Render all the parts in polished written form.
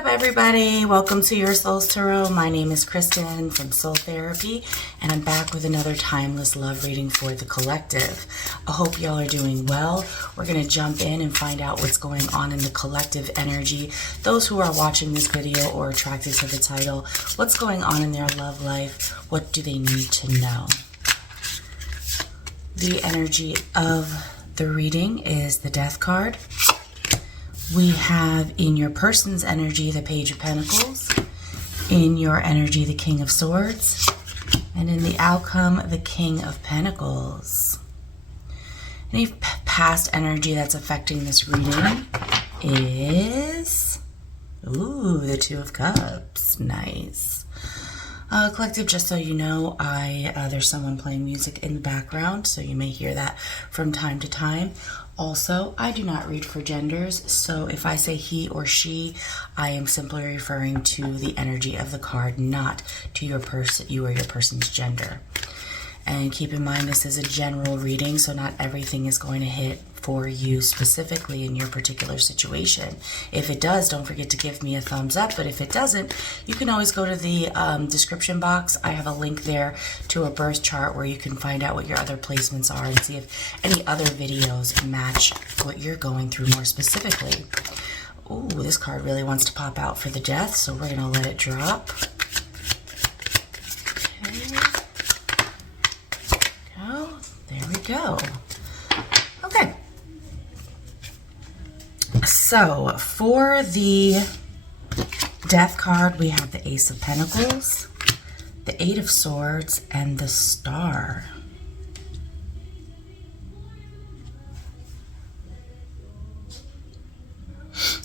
up, everybody? Welcome to Your Soul's Tarot. My name is Kristen from Soul Therapy, and I'm back with another timeless love reading for the collective. I hope y'all are doing well. We're going to jump in and find out what's going on in the collective energy. Those who are watching this video or attracted to the title, what's going on in their love life? What do they need to know? The energy of the reading is the Death card. We have in your person's energy the Page of Pentacles, in your energy the King of Swords, and in the outcome the King of Pentacles. Any past energy that's affecting this reading is, the Two of Cups. Nice. Collective, just so you know, there's someone playing music in the background, so you may hear that from time to time. Also, I do not read for genders, so if I say he or she, I am simply referring to the energy of the card, not to you or your person's gender. And keep in mind, this is a general reading, so not everything is going to hit for you specifically in your particular situation. If it does, don't forget to give me a thumbs up, but if it doesn't, you can always go to the description box. I have a link there to a birth chart where you can find out what your other placements are and see if any other videos match what you're going through more specifically. Ooh, this card really wants to pop out for the Death, so we're gonna let it drop. Okay. There we go. Okay. So for the Death card, we have the Ace of Pentacles, the Eight of Swords, and the Star.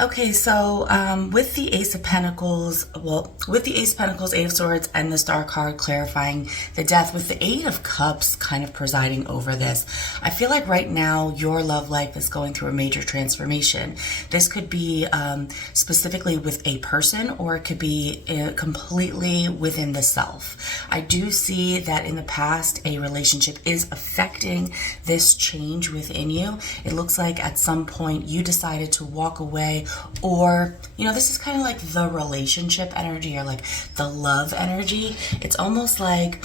Okay, so with the Ace of Pentacles, Eight of Swords, and the Star card clarifying the Death, with the Eight of Cups kind of presiding over this, I feel like right now your love life is going through a major transformation. This could be specifically with a person, or it could be completely within the self. I do see that in the past, a relationship is affecting this change within you. It looks like at some point you decided to walk away, or, this is kind of like the relationship energy or like the love energy. It's almost like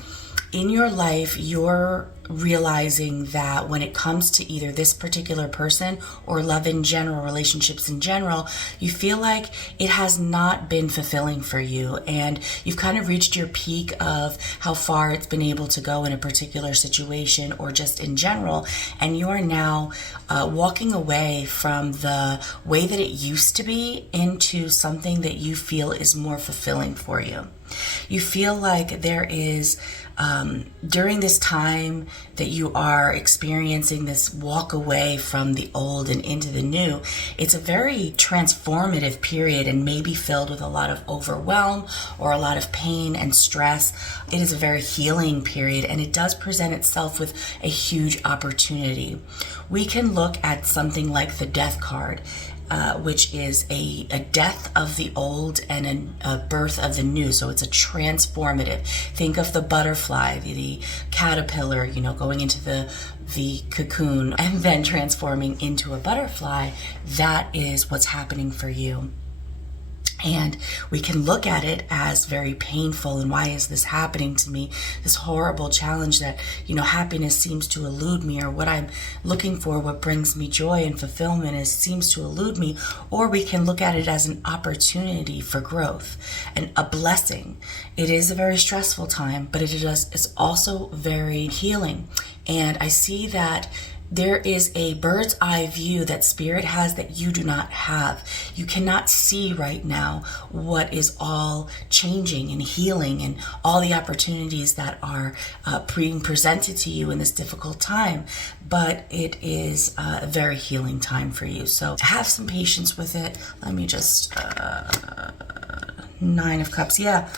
in your life, you're realizing that when it comes to either this particular person or love in general, relationships in general, you feel like it has not been fulfilling for you, and you've kind of reached your peak of how far it's been able to go in a particular situation or just in general, and you are now walking away from the way that it used to be into something that you feel is more fulfilling for you. You feel like there is, during this time that you are experiencing this walk away from the old and into the new, it's a very transformative period and maybe filled with a lot of overwhelm or a lot of pain and stress. It is a very healing period, and it does present itself with a huge opportunity. We can look at something like the Death card, which is a death of the old and a birth of the new. So it's a transformative. Think of the butterfly, the caterpillar, going into the cocoon and then transforming into a butterfly. That is what's happening for you. And we can look at it as very painful, and why is this happening to me? This horrible challenge that, happiness seems to elude me, or what I'm looking for, what brings me joy and fulfillment seems to elude me. Or we can look at it as an opportunity for growth and a blessing. It is a very stressful time, but it's also very healing. And I see that there is a bird's eye view that Spirit has that you do not have. You cannot see right now what is all changing and healing and all the opportunities that are being presented to you in this difficult time. But it is a very healing time for you. So have some patience with it. Let me just... Nine of Cups. Yeah.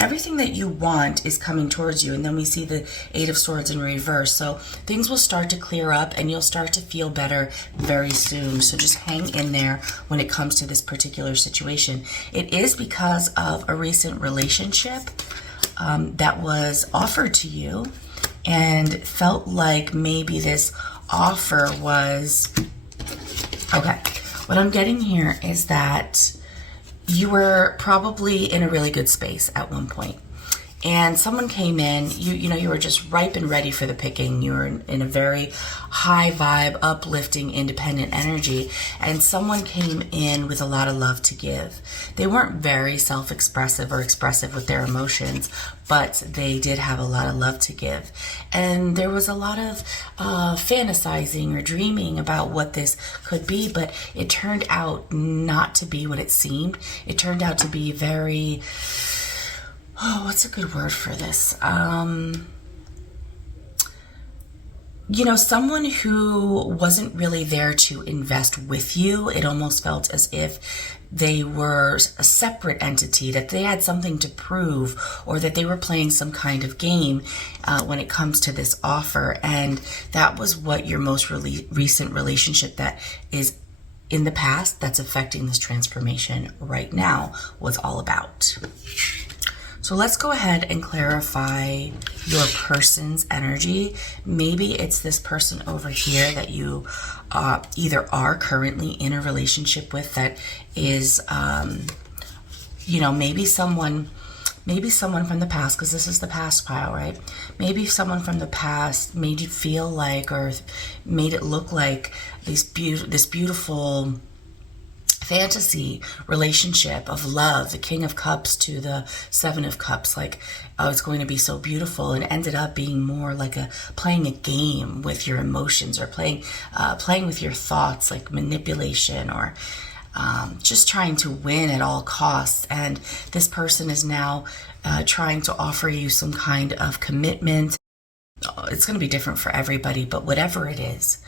Everything that you want is coming towards you. And then we see the Eight of Swords in reverse. So things will start to clear up and you'll start to feel better very soon. So just hang in there when it comes to this particular situation. It is because of a recent relationship that was offered to you, and felt like maybe this offer was... Okay. What I'm getting here is that you were probably in a really good space at one point. And someone came in, you were just ripe and ready for the picking. You were in a very high vibe, uplifting, independent energy. And someone came in with a lot of love to give. They weren't very self-expressive or expressive with their emotions, but they did have a lot of love to give. And there was a lot of fantasizing or dreaming about what this could be, but it turned out not to be what it seemed. It turned out to be very... what's a good word for this? Someone who wasn't really there to invest with you. It almost felt as if they were a separate entity, that they had something to prove, or that they were playing some kind of game when it comes to this offer. And that was what your most recent relationship that is in the past, that's affecting this transformation right now, was all about. So let's go ahead and clarify your person's energy. Maybe it's this person over here that you either are currently in a relationship with, that is, maybe someone from the past, because this is the past pile, right? Maybe someone from the past made you feel like, or made it look like, this beautiful fantasy relationship of love, the King of Cups to the Seven of Cups, like, oh, it's going to be so beautiful, and it ended up being more like playing a game with your emotions, or playing with your thoughts, like manipulation, or just trying to win at all costs. And this person is now trying to offer you some kind of commitment. It's going to be different for everybody, but whatever it is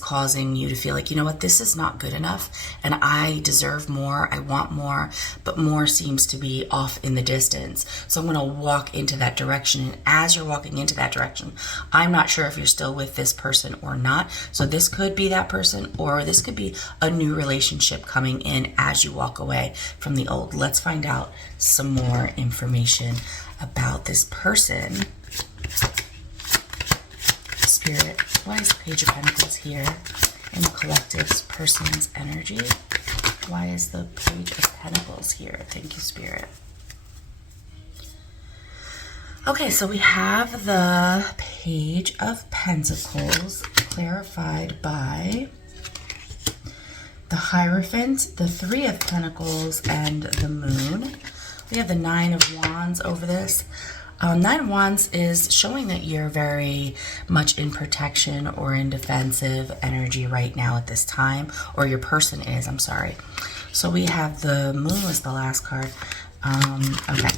causing you to feel like, you know what, this is not good enough, and I deserve more, I want more, but more seems to be off in the distance. So I'm going to walk into that direction. And as you're walking into that direction, I'm not sure if you're still with this person or not. So this could be that person, or this could be a new relationship coming in as you walk away from the old. Let's find out some more information about this person. Spirit, why is the Page of Pentacles here in the collective's person's energy? Why is the Page of Pentacles here? Thank you, Spirit. Okay, so we have the Page of Pentacles clarified by the Hierophant, the Three of Pentacles, and the Moon. We have the Nine of Wands over this. Nine of Wands is showing that you're very much in protection or in defensive energy right now at this time, or your person is, I'm sorry. So we have the Moon was the last card. Okay.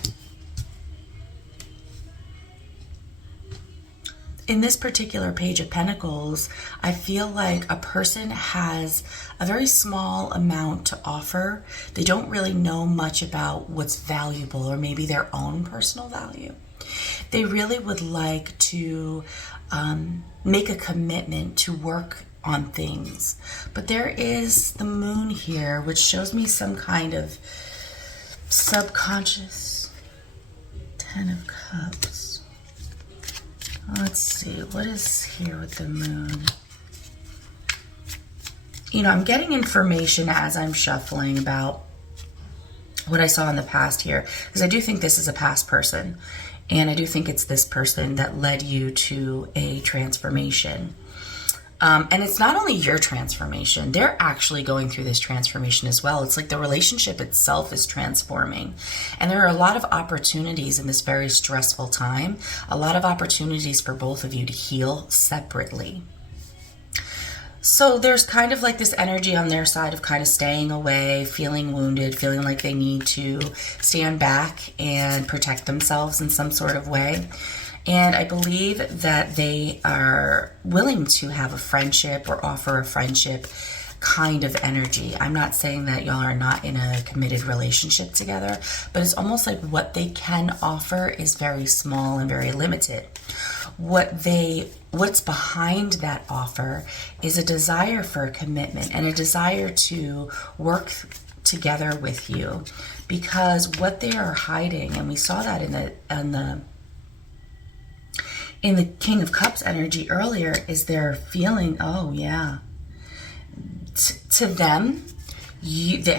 In this particular Page of Pentacles, I feel like a person has a very small amount to offer. They don't really know much about what's valuable, or maybe their own personal value. They really would like to make a commitment to work on things. But there is the Moon here, which shows me some kind of subconscious. Ten of Cups. Let's see, what is here with the Moon? I'm getting information as I'm shuffling about what I saw in the past here, because I do think this is a past person. And I do think it's this person that led you to a transformation. And it's not only your transformation, they're actually going through this transformation as well. It's like the relationship itself is transforming. And there are a lot of opportunities in this very stressful time, a lot of opportunities for both of you to heal separately. So there's kind of like this energy on their side of kind of staying away, feeling wounded, feeling like they need to stand back and protect themselves in some sort of way. And I believe that they are willing to have a friendship or offer a friendship kind of energy. I'm not saying that y'all are not in a committed relationship together, but it's almost like what they can offer is very small and very limited. What's behind that offer is a desire for a commitment and a desire to work together with you, because what they are hiding, and we saw that in the King of Cups energy earlier, is they're feeling, oh yeah, to them,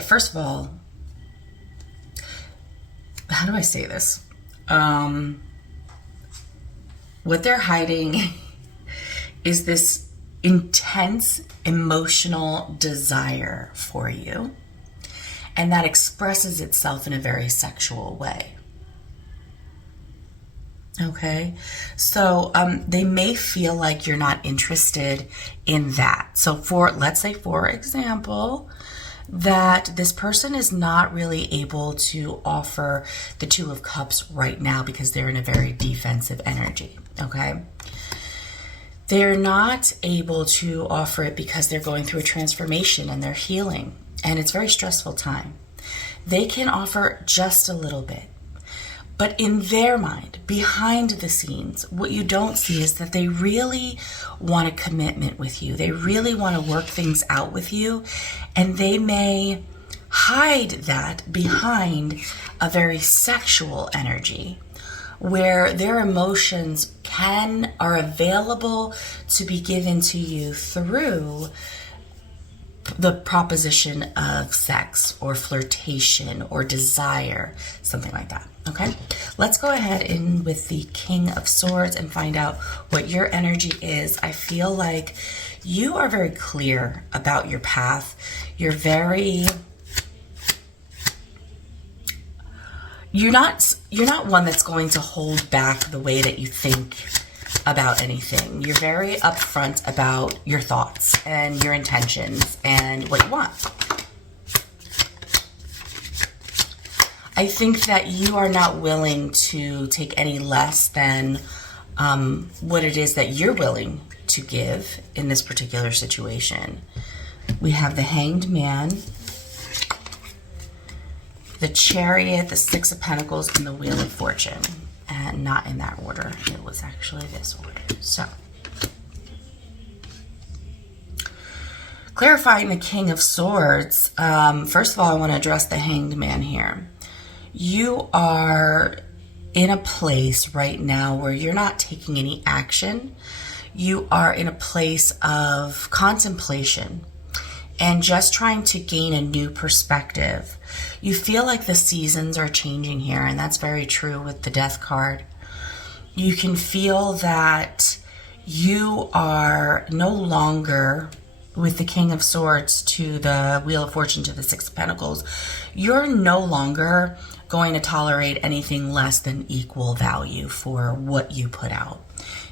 first of all, how do I say this? What they're hiding is this intense emotional desire for you, and that expresses itself in a very sexual way. Okay, so they may feel like you're not interested in that. So let's say, for example, that this person is not really able to offer the Two of Cups right now because they're in a very defensive energy, okay? They're not able to offer it because they're going through a transformation and they're healing, and it's a very stressful time. They can offer just a little bit. But in their mind, behind the scenes, what you don't see is that they really want a commitment with you. They really want to work things out with you. And they may hide that behind a very sexual energy, where their emotions are available to be given to you through the proposition of sex or flirtation or desire, something like that. Okay, let's go ahead in with the King of Swords and find out what your energy is. I feel like you are very clear about your path. You're not one that's going to hold back the way that you think about anything. You're very upfront about your thoughts and your intentions and what you want. I think that you are not willing to take any less than what it is that you're willing to give in this particular situation. We have the Hanged Man, the Chariot, the Six of Pentacles, and the Wheel of Fortune. And not in that order. It was actually this order. So, clarifying the King of Swords, first of all, I want to address the Hanged Man here. You are in a place right now where you're not taking any action. You are in a place of contemplation and just trying to gain a new perspective. You feel like the seasons are changing here, and that's very true with the Death card. You can feel that you are no longer, with the King of Swords to the Wheel of Fortune to the Six of Pentacles, you're no longer going to tolerate anything less than equal value for what you put out.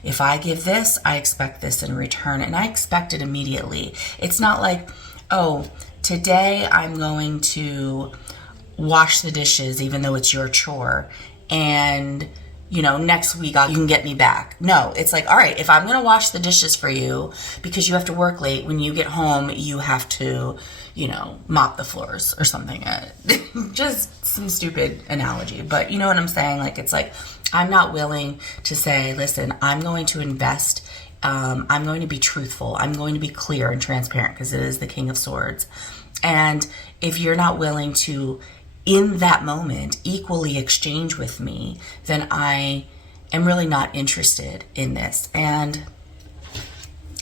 If I give this, I expect this in return, and I expect it immediately. It's not like, oh, today I'm going to wash the dishes even though it's your chore, and next week you can get me back. No, it's like, all right, if I'm going to wash the dishes for you because you have to work late, when you get home, you have to, mop the floors or something. Just some stupid analogy, but you know what I'm saying? Like, it's like, I'm not willing to say, listen, I'm going to invest. I'm going to be truthful. I'm going to be clear and transparent because it is the King of Swords. And if you're not willing to, in that moment, equally exchange with me, then I am really not interested in this. And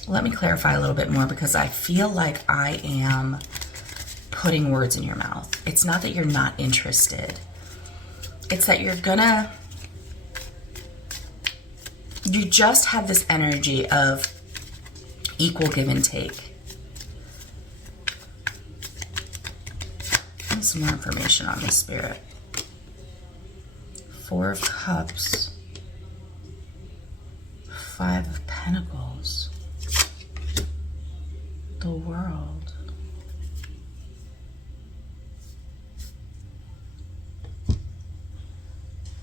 let me clarify a little bit more, because I feel like I am putting words in your mouth. It's not that you're not interested. It's that you just have this energy of equal give and take. Some more information on this, Spirit. Four of Cups, Five of Pentacles, the World.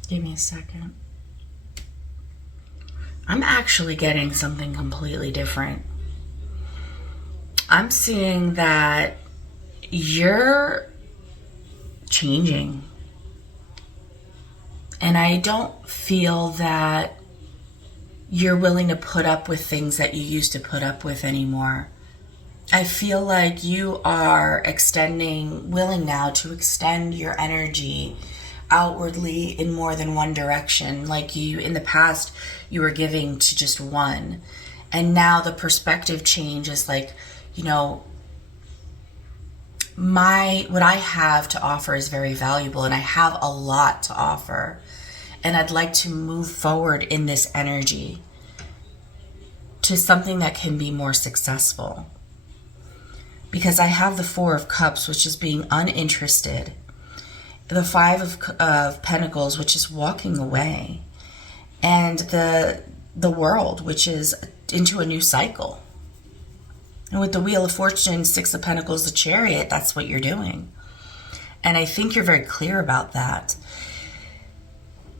Give me a second. I'm actually getting something completely different. I'm seeing that you're changing. And I don't feel that you're willing to put up with things that you used to put up with anymore. I feel like you are willing now to extend your energy outwardly in more than one direction. Like in the past, you were giving to just one. And now the perspective change is like, what I have to offer is very valuable, and I have a lot to offer, and I'd like to move forward in this energy to something that can be more successful. Because I have the Four of Cups, which is being uninterested, the Five of Pentacles, which is walking away, and the World, which is into a new cycle. And with the Wheel of Fortune, Six of Pentacles, the Chariot, that's what you're doing. And I think you're very clear about that.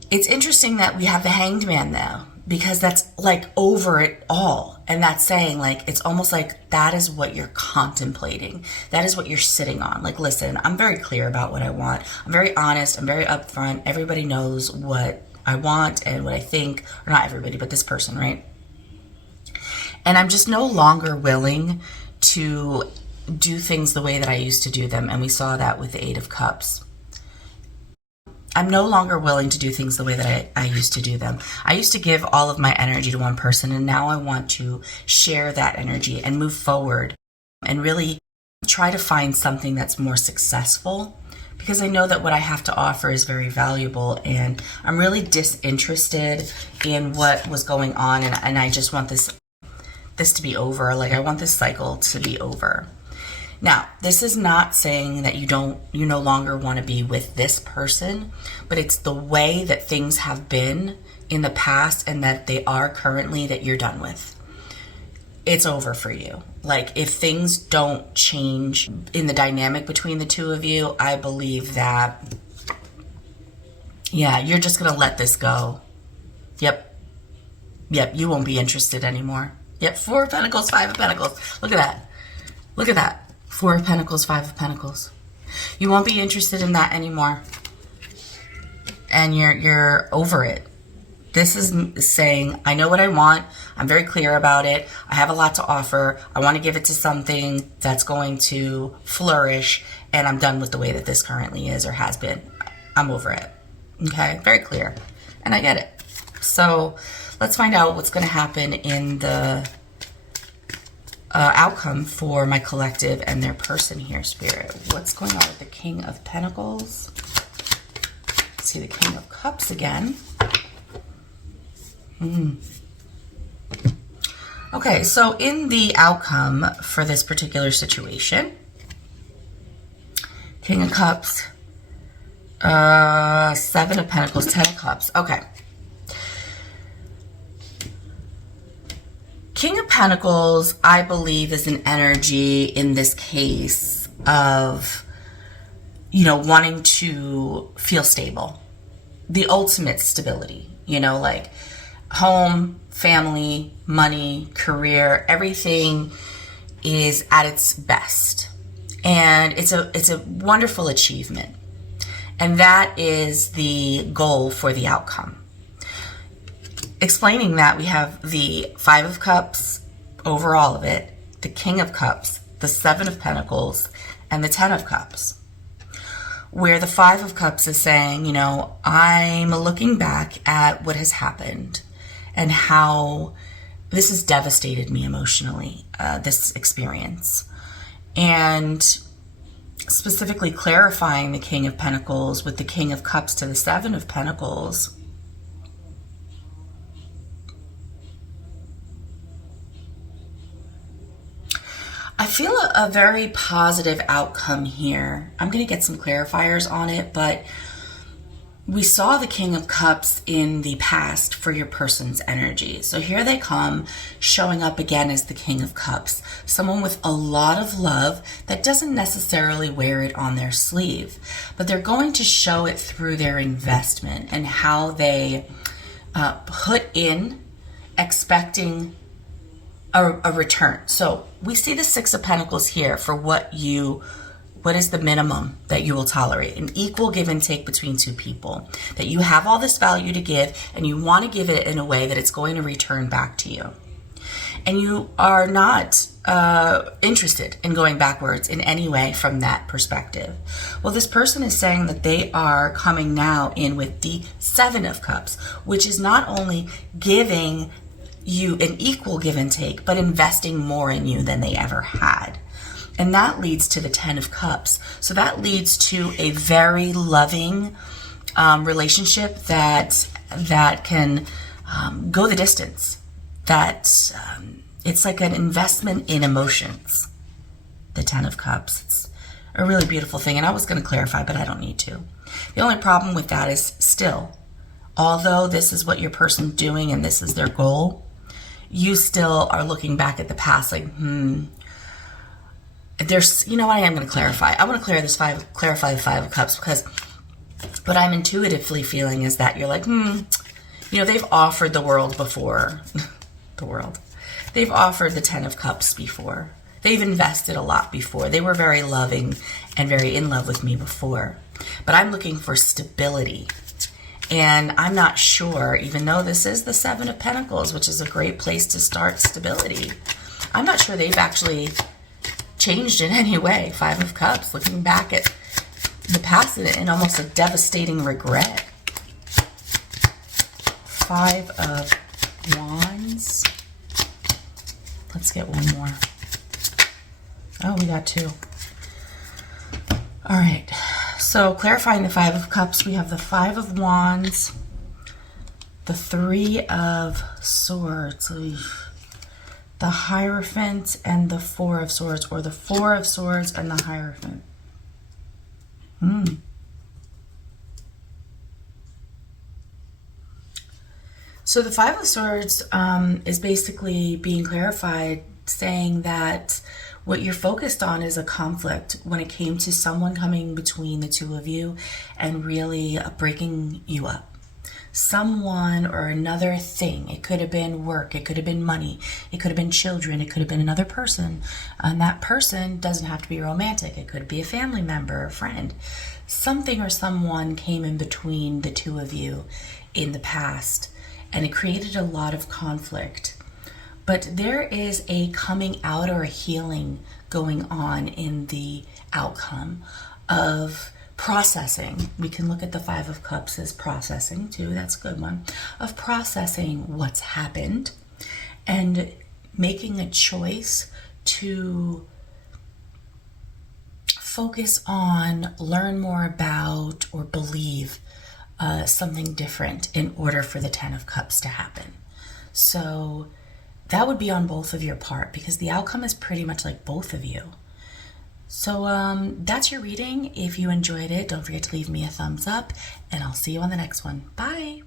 It's interesting that we have the Hanged Man though, because that's like over it all. And that's saying like, it's almost like that is what you're contemplating. That is what you're sitting on. Like, listen, I'm very clear about what I want. I'm very honest. I'm very upfront. Everybody knows what I want and what I think, or not everybody, but this person, right? And I'm just no longer willing to do things the way that I used to do them. And we saw that with the Eight of Cups. I'm no longer willing to do things the way that I used to do them. I used to give all of my energy to one person, and now I want to share that energy and move forward and really try to find something that's more successful, because I know that what I have to offer is very valuable, and I'm really disinterested in what was going on, and I just want this to be over. Like, I want this cycle to be over. Now, this is not saying that you no longer want to be with this person, but it's the way that things have been in the past and that they are currently that you're done with. It's over for you. Like, if things don't change in the dynamic between the two of you, I believe that, yeah, you're just going to let this go. Yep, you won't be interested anymore. Yep, Four of Pentacles, Five of Pentacles. Look at that. Look at that. Four of Pentacles, Five of Pentacles. You won't be interested in that anymore. And you're over it. This is saying, I know what I want. I'm very clear about it. I have a lot to offer. I want to give it to something that's going to flourish. And I'm done with the way that this currently is or has been. I'm over it. Okay? Very clear. And I get it. So let's find out what's going to happen in the outcome for my collective and their person here, Spirit. What's going on with the King of Pentacles? Let's see the King of Cups again. Okay, so in the outcome for this particular situation, King of Cups, Seven of Pentacles, Ten of Cups. Okay. King of Pentacles, I believe, is an energy in this case of, wanting to feel stable. The ultimate stability, like home, family, money, career, everything is at its best. And it's a wonderful achievement. And that is the goal for the outcome. Explaining that, we have the Five of Cups over all of it, the King of Cups, the Seven of Pentacles, and the Ten of Cups. Where the Five of Cups is saying, I'm looking back at what has happened and how this has devastated me emotionally, this experience. And specifically clarifying the King of Pentacles with the King of Cups to the Seven of Pentacles. I feel a very positive outcome here. I'm going to get some clarifiers on it, but we saw the King of Cups in the past for your person's energy. So here they come, showing up again as the King of Cups. Someone with a lot of love that doesn't necessarily wear it on their sleeve, but they're going to show it through their investment and how they put in, expecting a return. So we see the Six of Pentacles here for what is the minimum that you will tolerate, an equal give and take between two people, that you have all this value to give and you want to give it in a way that it's going to return back to you. And you are not interested in going backwards in any way from that perspective. Well, this person is saying that they are coming now in with the Seven of Cups, which is not only giving you an equal give and take, but investing more in you than they ever had. And that leads to the 10 of Cups. So that leads to a very loving relationship that can go the distance. That it's like an investment in emotions. The 10 of Cups. It's a really beautiful thing. And I was going to clarify, but I don't need to. The only problem with that is still, although this is what your person's doing and this is their goal, you still are looking back at the past like, there's, you know what, I am going to clarify. I want to clarify the 5 of Cups, because what I'm intuitively feeling is that you're like, they've offered the world before. The world. They've offered the 10 of Cups before. They've invested a lot before. They were very loving and very in love with me before. But I'm looking for stability. And I'm not sure, even though this is the 7 of Pentacles, which is a great place to start stability, I'm not sure they've actually changed in any way. 5 of Cups, looking back at the past in almost a devastating regret. 5 of Wands. Let's get one more. Oh, we got 2. All right. So clarifying the 5 of Cups, we have the 5 of Wands, the 3 of Swords, the Hierophant, and the 4 of Swords, or the 4 of Swords and the Hierophant. So the 5 of Swords is basically being clarified, saying that what you're focused on is a conflict when it came to someone coming between the two of you and really breaking you up. Someone or another thing. It could have been work. It could have been money. It could have been children. It could have been another person. And that person doesn't have to be romantic. It could be a family member, a friend. Something or someone came in between the two of you in the past, and it created a lot of conflict. But there is a coming out or a healing going on in the outcome of processing. We can look at the 5 of Cups as processing too. That's a good one. Of processing what's happened and making a choice to focus on, learn more about, or believe something different in order for the 10 of Cups to happen. So that would be on both of your part, because the outcome is pretty much like both of you. So that's your reading. If you enjoyed it, don't forget to leave me a thumbs up, and I'll see you on the next one. Bye.